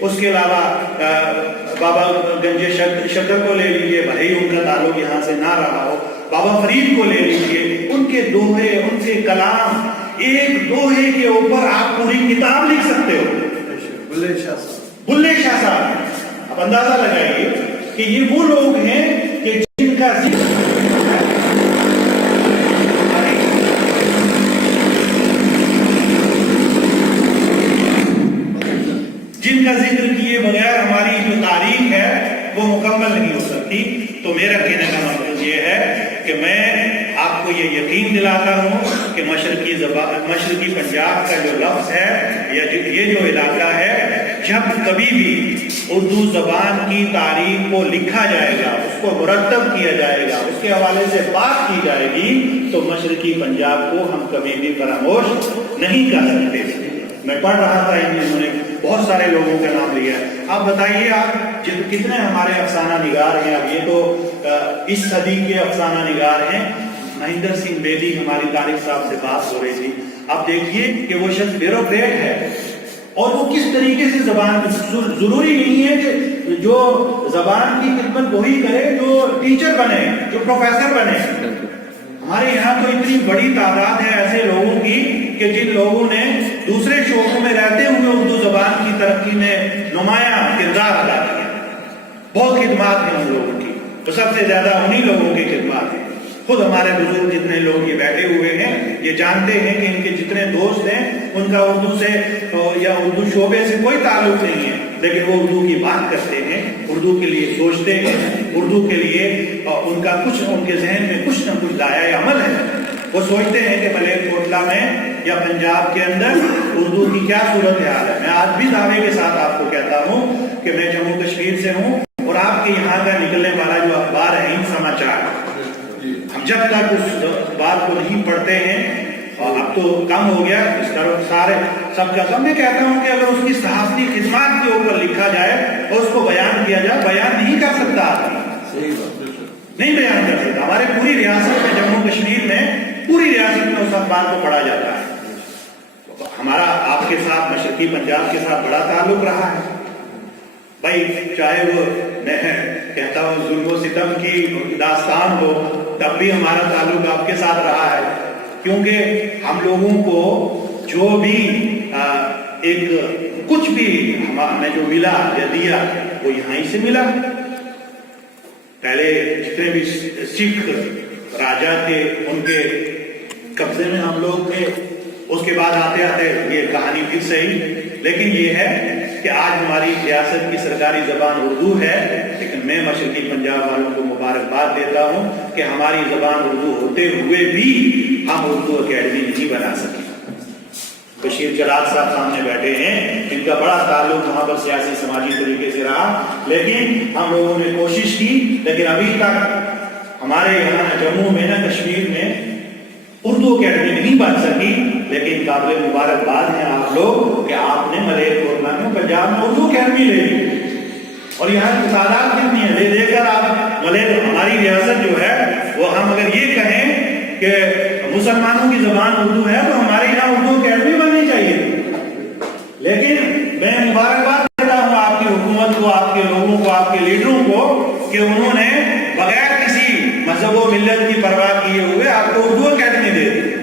اس کے علاوہ بابا گنج شکر کو لے لیجئے، بھائی ان کا تعلق یہاں سے نہ رہا ہو، بابا فرید کو لے لیجئے، ان کے دوہے، ان سے کلام، ایک دوہے کے اوپر آپ پوری کتاب لکھ سکتے ہو۔ بلے شاہ صاحب، اب اندازہ لگائیے کہ یہ وہ لوگ ہیں کہ جن کا ذکر کیے بغیر ہماری جو تاریخ ہے وہ مکمل نہیں ہو سکتی۔ تو میرا کہنے کا مطلب یہ ہے کہ میں آپ کو یہ یقین دلاتا ہوں کہ مشرقی پنجاب کا جو لفظ ہے یا یہ جو علاقہ ہے، جب کبھی بھی اردو زبان کی تاریخ کو لکھا جائے گا، اس کو مرتب کیا جائے گا، اس کے حوالے سے بات کی جائے گی، تو مشرقی پنجاب کو ہم کبھی بھی فراموش نہیں کر سکتے۔ میں پڑھ رہا تھا، انہوں نے بہت سارے لوگوں کا نام لیا ہے۔ آپ بتائیے، آپ کتنے ہمارے افسانہ نگار ہیں؟ اب یہ تو اس صدی کے افسانہ نگار ہیں۔ مہندر سنگھ بیدی، ہماری طارق صاحب سے بات ہو رہی تھی، آپ دیکھیے کہ وہ شخص بیوروکریٹ ہے اور وہ کس طریقے سے زبان، ضروری نہیں ہے کہ جو زبان کی خدمت وہی کرے جو ٹیچر بنے، جو پروفیسر بنے۔ ہمارے یہاں تو اتنی بڑی تعداد ہے ایسے لوگوں کی کہ جن لوگوں نے دوسرے شعبوں میں رہتے ہوئے اردو زبان کی ترقی میں نمایاں کردار ادا کیا۔ بہت خدمات ہیں ان لوگوں کی، تو سب سے زیادہ انہی لوگوں کی خدمات ہیں۔ خود ہمارے بزرگ جتنے لوگ یہ بیٹھے ہوئے ہیں یہ جانتے ہیں کہ ان کے جتنے دوست ہیں ان کا اردو سے یا اردو شعبے سے کوئی تعلق نہیں ہے، لیکن وہ اردو کی بات کرتے ہیں، اردو کے لیے سوچتے ہیں، اردو کے لیے ان کا کچھ، ان کے ذہن میں کچھ نہ کچھ دائرۂ عمل ہے۔ وہ سوچتے ہیں کہ ملیک کوٹلا میں یا پنجاب کے اندر اردو کی کیا صورتحال ہے۔ میں آج بھی دعوے کے ساتھ آپ کو کہتا ہوں کہ میں جموں کشمیر سے ہوں، اور آپ کے یہاں کا نکلنے والا جو اخبار ہے ہند سماچار، ہم جب تک اس بات کو نہیں پڑھتے ہیں، اور اب تو کم ہو گیا اس طرح سارے سب کا، میں کہتا ہوں کہ اگر اس کی صحافتی خدمات کے اوپر لکھا جائے اور اس کو بیان کیا جائے، بیان نہیں کر سکتا آدمی، نہیں بیان کر سکتا۔ ہمارے پوری ریاست میں، جموں کشمیر میں، پوری ریاست میں اس اخبار کو پڑھا جاتا ہے۔ ہمارا آپ کے ساتھ، مشرقی پنجاب کے ساتھ بڑا تعلق رہا ہے بھائی، چاہے وہ میں کہتا ہوں ظلم و ستم کی داستان ہو، تب بھی ہمارا تعلق آپ کے ساتھ رہا ہے، کیونکہ ہم لوگوں کو جو بھی ایک کچھ بھی ہمیں جو ملا یا دیا وہ یہاں ہی سے ملا۔ پہلے جتنے بھی سکھ راجا تھے ان کے قبضے میں ہم لوگ تھے، اس کے بعد آتے آتے یہ کہانی پھر صحیح، لیکن یہ ہے کہ آج ہماری ریاست کی سرکاری زبان اردو ہے، لیکن میں مشرقی پنجاب والوں کو مبارکباد دیتا ہوں کہ ہماری زبان اردو ہوتے ہوئے بھی ہم اردو اکیڈمی نہیں بنا سکے۔ بشیر چراغ صاحب سامنے بیٹھے ہیں، ان کا بڑا تعلق وہاں پر سیاسی سماجی طریقے سے رہا، لیکن ہم لوگوں نے کوشش کی، لیکن ابھی تک ہمارے یہاں جموں میں نہ کشمیر میں اردو اکیڈمی نہیں بن سکی۔ لیکن قابل مبارکباد ہیں آپ لوگ کہ آپ نے ملیک کوٹلا میں، پنجاب میں اردو اکیڈمی لے لی، اور یہاں کی تعداد کتنی ہے، لے کر آپ ملیک، ہماری ریاست جو ہے وہ، ہم اگر یہ کہیں کہ مسلمانوں کی زبان اردو ہے تو ہمارے یہاں اردو اکیڈمی بننی چاہیے۔ لیکن میں مبارکباد دیتا ہوں آپ کی حکومت کو، آپ کے لوگوں کو، آپ کے لیڈروں کو کہ انہوں نے بغیر کسی مذہب و ملت کی پرواہ کیے ہوئے آپ کو اردو اکیڈمی دے دی،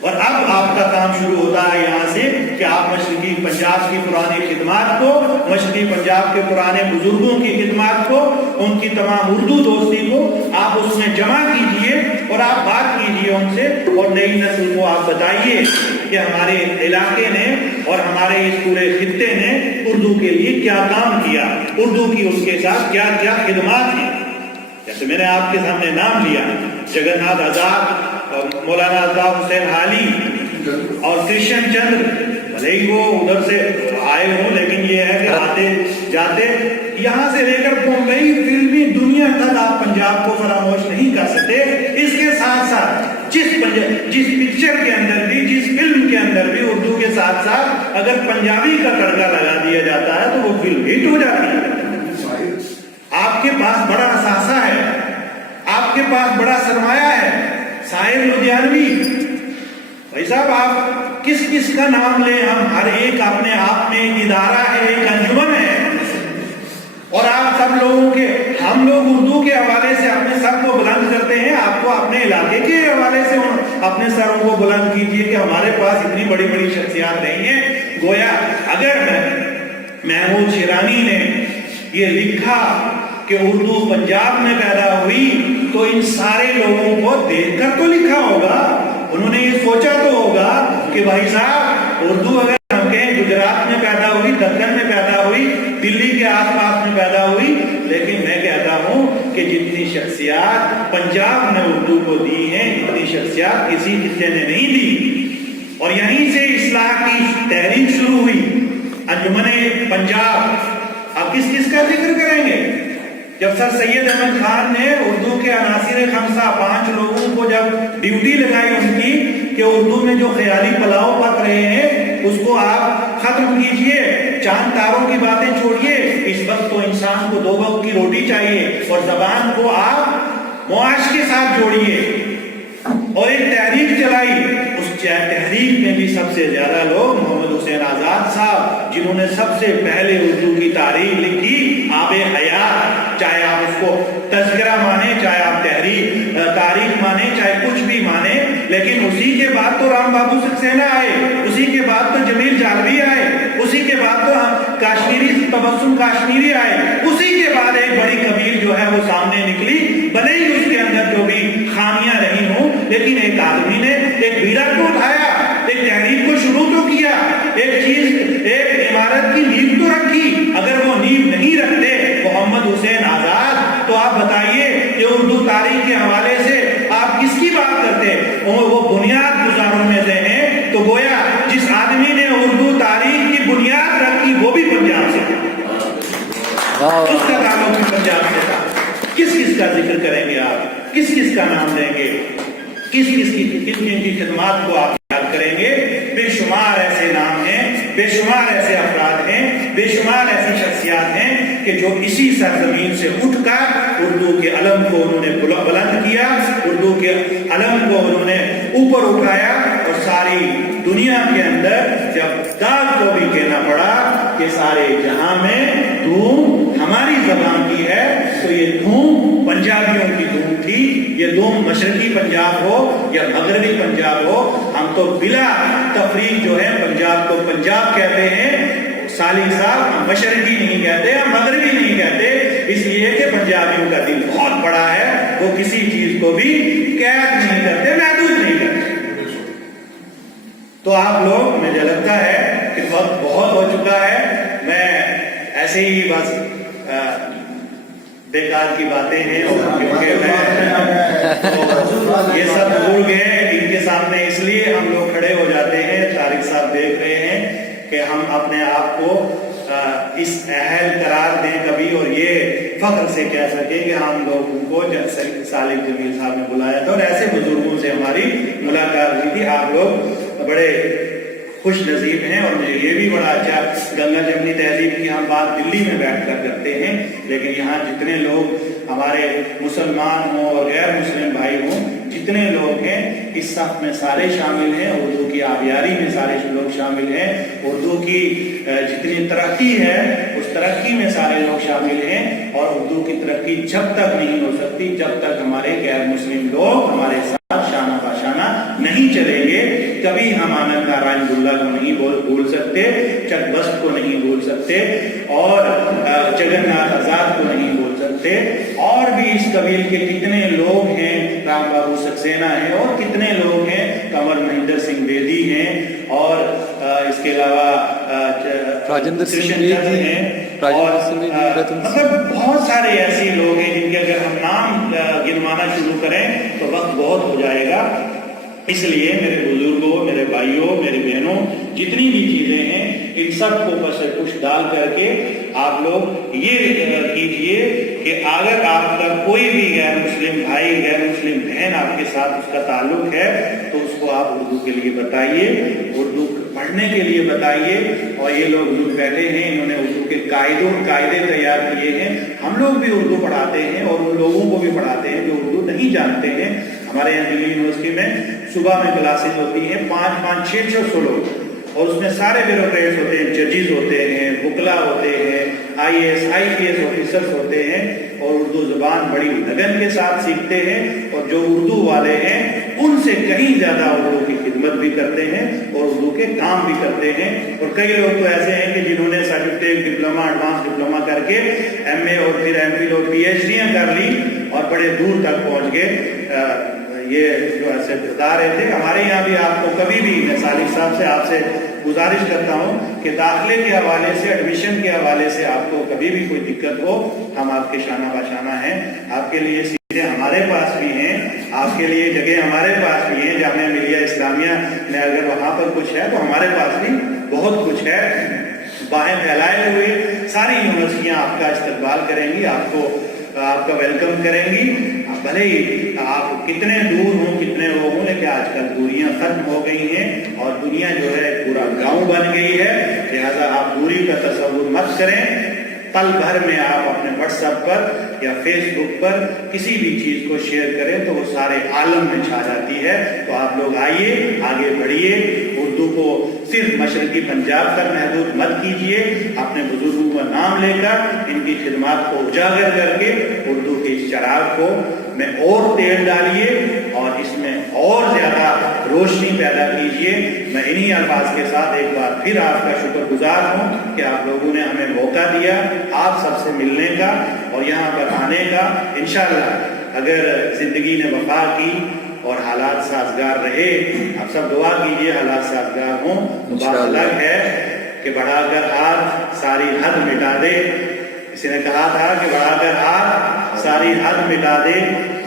اور اب آپ کا کام شروع ہوتا ہے یہاں سے کہ آپ مشرقی پنجاب کی پرانی خدمات کو، مشرقی پنجاب کے پرانے بزرگوں کی خدمات کو، ان کی تمام اردو دوستی کو آپ اس میں جمع کیجئے اور آپ بات کیجئے ان سے، اور نئی نسل کو آپ بتائیے کہ ہمارے علاقے نے اور ہمارے اس پورے خطے نے اردو کے لیے کیا کام کیا، اردو کی اس کے ساتھ کیا کیا خدمات ہیں۔ جیسے میں نے آپ کے سامنے نام لیا، جگن ناتھ آزاد، مولانا الطاف حسین حالی اور کرشن چندر، بھلے ہی وہ ادھر سے آئے ہوں، لیکن یہ ہے کہ آتے جاتے یہاں سے لے کر بمبئی، فلمی دنیا تک آپ پنجاب کو فراموش نہیں کر سکتے۔ اس کے ساتھ ساتھ جس پکچر کے اندر بھی، جس فلم کے اندر بھی اردو کے ساتھ ساتھ اگر پنجابی کا تڑکا لگا دیا جاتا ہے تو وہ فلم ہٹ ہو جاتی ہے۔ آپ کے پاس بڑا اثاثہ ہے، آپ کے پاس بڑا سرمایہ ہے۔ ساحر لدھیانوی بھائی صاحب، آپ کس کس کا نام لیں ہم؟ ہر ایک اپنے آپ میں ایک ادارہ ہے، ایک انجمن ہے، اور آپ سب لوگوں کے، ہم لوگ اردو کے حوالے سے اپنے سر کو بلند کرتے ہیں، آپ کو اپنے علاقے کے حوالے سے اپنے سروں کو بلند کیجئے کہ ہمارے پاس اتنی بڑی بڑی شخصیات رہی ہیں۔ گویا اگر محمود شیرانی نے یہ لکھا کہ اردو پنجاب میں پیدا ہوئی تو ان سارے لوگوں کو دیکھ کر تو لکھا ہوگا، انہوں نے یہ سوچا تو ہوگا کہ بھائی صاحب اردو اگر ہم کہیں گجرات میں پیدا ہوئی، دکن میں پیدا ہوئی، دلی کے آس پاس میں پیدا ہوئی، لیکن میں کہتا ہوں کہ جتنی شخصیات پنجاب نے اردو کو دی ہیں اتنی شخصیات کسی خطے نے نہیں دی، اور یہیں سے اصلاح کی تحریک شروع ہوئی۔ انجمن پنجاب اب کس کس کا ذکر کریں گے؟ جب سر سید احمد خان نے اردو کے عناصر خمسہ 5 لوگوں کو جب ڈیوٹی لگائی ان کی کہ اردو میں جو خیالی پلاؤ پک رہے ہیں اس کو آپ ختم کیجئے، چاند تاروں کی باتیں چھوڑیے، اس وقت تو انسان کو 2 وقت کی روٹی چاہیے، اور زبان کو آپ معاش کے ساتھ جوڑیے، اور ایک تحریک چلائی۔ اس تحریک میں بھی سب سے زیادہ لوگ محمد حسین آزاد صاحب، جنہوں نے سب سے پہلے اردو کی تاریخ لکھی، آب حیات، چاہے آپ اس کو تذکرہ مانیں، چاہے آپ تاریخ مانیں، چاہے کچھ بھی مانیں، لیکن اسی کے بعد تو رام بابو سکسینہ آئے، اسی کے بعد تو جمیل جالوی آئے، اسی کے بعد تو کاشمیری تبسم کاشمیری آئے، اسی کے بعد ایک بڑی کبیر جو ہے وہ سامنے نکلی، بھلے ہی اس کے اندر جو بھی خامیاں رہی ہوں، لیکن ایک آدمی نے ایک بیڑا کو اٹھایا، ایک تحریک کو شروع تو کیا، ایک عمارت کی نیو تو رکھی۔ اگر وہ نیو نہیں رکھتے محمد حسین آزاد تو آپ بتائیے کہ اردو تاریخ کے حوالے سے آپ کس کی بات کرتے؟ وہ بنیاد گزاروں میں سے ہیں، تو گویا جس آدمی نے اردو تاریخ کی بنیاد رکھی وہ بھی پنجاب سے تھا، اس کا تعلق بھی پنجاب سے تھا۔ کس کس کا ذکر کریں گے آپ؟ کس کس کا نام لیں گے؟ کس کی خدمات کو آپ یاد کریں گے؟ بے شمار ایسے نام ہیں، بے شمار ایسے افراد ہیں، بے شمار ایسی شخصیات ہیں کہ جو اسی سرزمین سے اٹھ کر اردو کے علم کو انہوں نے بلند کیا، اردو کے علم کو انہوں نے اوپر اٹھایا، اور ساری دنیا کے اندر جب داغ کو بھی کہنا پڑا کہ سارے جہاں میں دھوم ہماری زبان کی ہے، تو یہ دھوم پنجابیوں کی دھوم تھی۔ یہ دھوم مشرقی پنجاب ہو یا مغربی پنجاب ہو، ہم تو بلا تفریق جو ہے پنجاب کو پنجاب کہتے ہیں۔ سالک صاحب ہم مشرقی نہیں کہتے، ہم مغربی نہیں کہتے، اس لیے کہ پنجابیوں کا دل بہت بڑا ہے، وہ کسی چیز کو بھی قید نہیں کرتے، محدود نہیں کرتے۔ تو آپ لوگ، مجھے لگتا ہے کہ وقت بہت ہو چکا ہے، میں ایسے ہی بس بیکار کی باتیں ہیں، اور کیونکہ یہ سب بھول گئے ان کے سامنے، اس لیے ہم لوگ کھڑے ہو جاتے ہیں۔ طارق صاحب دیکھ رہے ہیں کہ ہم اپنے آپ کو اس اہل قرار دیں کبھی، اور یہ فخر سے کہہ سکیں کہ ہم لوگوں کو سالک جمیل صاحب نے بلایا تھا، اور ایسے بزرگوں سے ہماری ملاقات ہوئی تھی۔ آپ لوگ بڑے خوش نصیب ہیں، اور مجھے یہ بھی بڑا اچھا، گنگا جمنی تہذیب کی ہم بات دلی میں بیٹھ کر کرتے ہیں، لیکن یہاں جتنے لوگ ہمارے مسلمان ہوں اور غیر مسلم بھائی ہوں، جتنے لوگ ہیں اس صف میں سارے شامل ہیں، اردو کی آبیاری میں سارے لوگ شامل ہیں، اردو کی جتنی ترقی ہے اس ترقی میں سارے لوگ شامل ہیں، اور اردو کی ترقی جب تک نہیں ہو سکتی جب تک ہمارے غیر مسلم لوگ ہمارے ساتھ شانہ باشانہ نہیں چلیں گے۔ کبھی ہم آنند نارائن بلّہ کو نہیں بھول سکتے، چک بست کو نہیں بھول سکتے، اور جگن ناتھ آزاد کو نہیں بھول سکتے، اور بھی اس قبیل کے کتنے لوگ ہیں، رام بابو سکسینہ ہیں، اور کتنے لوگ ہیں، کنور مہندر سنگھ بیدی ہیں، اور اس کے علاوہ راجندر سنگھ ہیں، اور مطلب بہت سارے ایسے لوگ ہیں جن کے اگر ہم نام گنوانا شروع کریں تو وقت بہت ہو جائے گا۔ اس لیے میرے بزرگوں، میرے بھائیوں، میری بہنوں، جتنی بھی چیزیں ہیں ان سب کو بس کچھ ڈال کر کے آپ لوگ یہ کیجئے کہ اگر آپ کا کوئی بھی غیر مسلم بھائی، غیر مسلم بہن آپ کے ساتھ اس کا تعلق ہے تو اس کو آپ اردو کے لیے بتائیے، اردو پڑھنے کے لیے بتائیے۔ اور یہ لوگ جو بیٹھے ہیں انہوں نے اردو کے قاعدے تیار کیے ہیں، ہم لوگ بھی اردو پڑھاتے ہیں اور ان لوگوں کو بھی پڑھاتے ہیں جو اردو نہیں جانتے ہیں۔ ہمارے یہاں دلی یونیورسٹی میں صبح میں کلاسز ہوتی ہیں 500-600 لوگ, اور اس میں سارے بیوروکریٹس ہوتے ہیں, ججز ہوتے ہیں, وکلا ہوتے ہیں, IAS IPS آفیسرز ہوتے ہیں, اور اردو زبان بڑی لگن کے ساتھ سیکھتے ہیں, اور جو اردو والے ہیں ان سے کہیں زیادہ اردو کی خدمت بھی کرتے ہیں اور اردو کے کام بھی کرتے ہیں. اور کئی لوگ تو ایسے ہیں کہ جنہوں نے سرٹیفکیٹ, ڈپلوما, ایڈوانس ڈپلوما کر کے MA اور پھر MPhil اور PhDیاں کر لی اور بڑے دور تک پہنچ گئے. یہ جو ایسے بتا رہے تھے, ہمارے یہاں بھی آپ کو کبھی بھی, میں صالح صاحب سے آپ سے گزارش کرتا ہوں کہ داخلے کے حوالے سے, ایڈمیشن کے حوالے سے آپ کو کبھی بھی کوئی دقت ہو, ہم آپ کے شانہ باشانہ ہیں. آپ کے لیے سیٹیں ہمارے پاس بھی ہیں, آپ کے لیے جگہ ہمارے پاس بھی ہیں. جامعہ ملیہ اسلامیہ میں اگر وہاں پر کچھ ہے تو ہمارے پاس بھی بہت کچھ ہے. باہیں پھیلائے ہوئے ساری یونیورسٹیاں آپ کا استقبال کریں گی, آپ کو, آپ کا ویلکم کریں گی. بھلے ہی آپ کتنے دور ہوں, کتنے وہ ہوں, لیکن آج کل دوریاں ختم ہو گئی ہیں اور دنیا جو ہے پورا گاؤں بن گئی ہے. لہذا آپ دوری کا تصور مت کریں. پل بھر میں آپ اپنے واٹس ایپ پر یا فیس بک پر کسی بھی چیز کو شیئر کریں تو وہ سارے عالم میں چھا جاتی ہے. تو آپ لوگ آئیے, آگے بڑھیے, اردو کو صرف مشرقی پنجاب تک محدود مت کیجیے. اپنے بزرگوں کا نام لے کر ان کی خدمات کو اجاگر کر کے اردو کے اس چراغ کو میں اور تیل ڈالیے اور اس میں اور زیادہ روشنی پیدا کیجیے. میں انہی الفاظ کے ساتھ ایک بار پھر آپ کا شکر گزار ہوں کہ آپ لوگوں نے ہمیں موقع دیا آپ سب سے ملنے کا اور یہاں پر آنے کا. انشاءاللہ اگر زندگی نے وفا کی اور حالات سازگار رہے, آپ سب دعا کیجئے حالات سازگار ہوں. بات الگ ہے کہ بڑھا کر ہاتھ ساری حد مٹا دے. کسی نے کہا تھا کہ بڑھا کر ہاتھ ساری حد مٹا دے,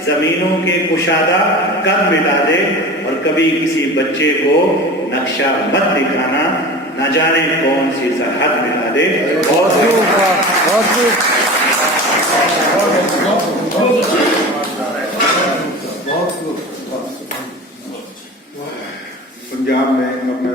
زمینوں کے کشادہ قد مٹا دے, اور کبھی کسی بچے کو نقشہ مت دکھانا, نہ جانے کون سی سرحد مٹا دے. پنجاب میں اپنا